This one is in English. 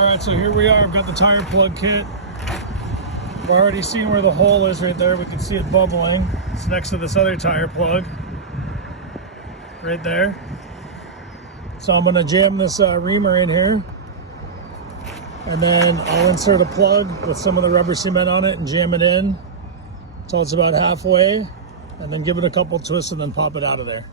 Alright, so here we are. I've got the tire plug kit. We're already seeing where the hole is right there. We can see it bubbling. It's next to this other tire plug. Right there. So I'm going to jam this reamer in here. And then I'll insert a plug with some of the rubber cement on it and jam it in until it's about halfway. And then give it a couple twists and then pop it out of there.